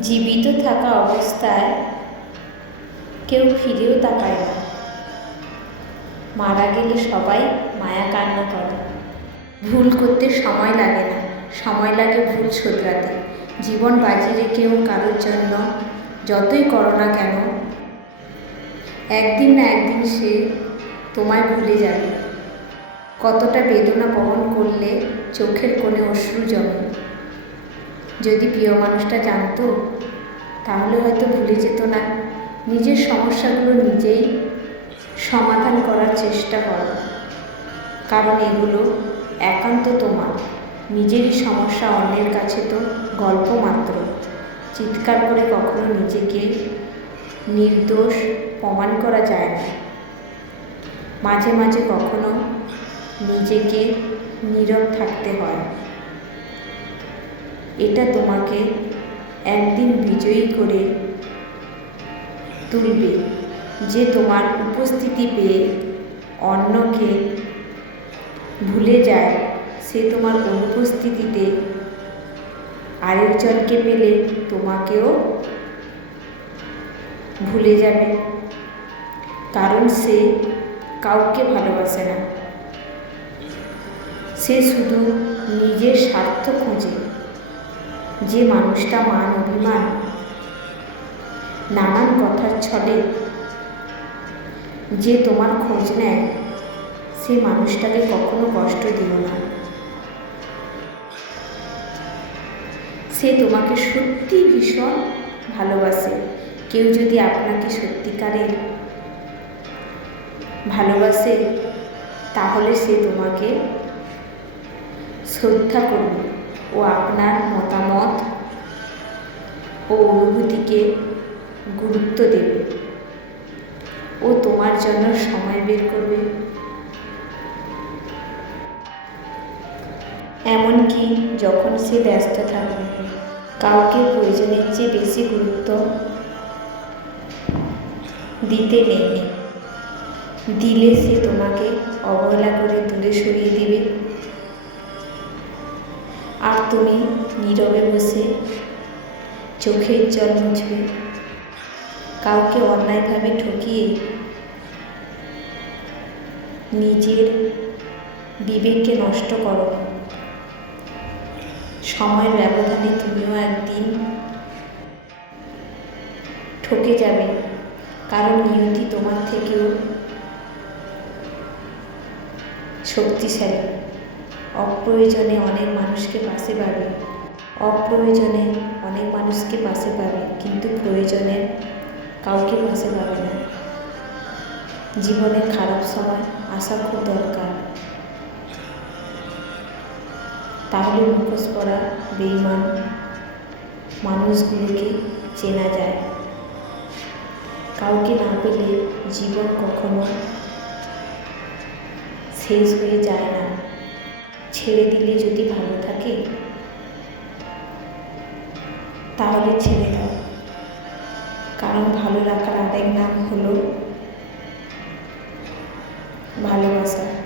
জীবিত থাকা অবস্থায় কেউ ফিরেও তাকায় না। মারা গেলে সবাই মায়া কান্না করে। ভুল করতে সময় লাগে না। সময় লাগে ভুল শোধরাতে। জীবন বাজি রেখেও কারোর জন্য যতই করো না কেন, একদিন না একদিন সে তোমায় ভুলে যাবে। কতটা বেদনা বহন করলে চোখের কোণে অশ্রু জমে। যদি প্রিয় মানুষটা জানতো, তাহলে হয়তো ভুলে যেত না। নিজের সমস্যাগুলো নিজেই সমাধান করার চেষ্টা করো। কারণ এগুলো একান্ত তোমার। নিজেরই সমস্যা অন্যের কাছে তো গল্প মাত্র। চিৎকার করে কখনো নিজেকে নির্দোষ প্রমাণ করা যায় না। মাঝে মাঝে কখনো নিজেকে নীরব থাকতে হয়। এটা তোমাকে একদিন বিজয়ী করে তুলবে। যে তোমার উপস্থিতি পেয়ে অন্যকে ভুলে যায়, সে তোমার অনুপস্থিতিতে আরেকজনকে পেলে তোমাকেও ভুলে যাবে। কারণ সে কাউকে ভালোবাসে না। সে শুধু নিজের স্বার্থ খোঁজে। যে মানুষটা মান অভিমান। নানান কথার ছলে যে তোমার খোঁজ নেয়, সে মানুষটাকে কখনো কষ্ট দিও না। সে তোমাকে সত্যি ভীষণ ভালোবাসে। কেউ যদি আপনাকে সত্যিকারের ভালোবাসে, তাহলে সে তোমাকে শ্রদ্ধা করবে। ও আপনার মতামত ও অনুভূতিকে গুরুত্ব দেবে। ও তোমার জন্য সময় বের করবে। এমনকি যখন সে ব্যস্ত থাকবে কাউকে প্রয়োজনের চেয়ে বেশি গুরুত্ব দিতে নেই। দিলে সে তোমাকে অবহেলা করে দূরে সরিয়ে তুমি নীরবে বসে, চোখের জল মুছবে। কাউকে অন্যায়ভাবে ঠকিয়ে নিজের বিবেককে নষ্ট করো। সময়ের ব্যবধানে তুমিও একদিন ঠকে যাবে, কারণ নিয়তি তোমার থেকেও শক্তিশালী। অপ্রয়োজনে অনেক মানুষকে পাশে পাবে। অপ্রয়োজনে অনেক মানুষকে পাশে পাবে, কিন্তু প্রয়োজনে কাউকে পাশে পাবে না। জীবনের খারাপ সময় আসা খুব দরকার। তাহলে মুখোশ পড়া বেইমান মানুষগুলোকে চেনা যায়। কাউকে না পেলে জীবন কখনো শেষ হয়ে যায় না। ছেড়ে দিলে যদি ভালো থাকে, তাহলে ছেড়ে দাও। কারণ ভালো রাখার আরেক নাম হলো ভালোবাসা।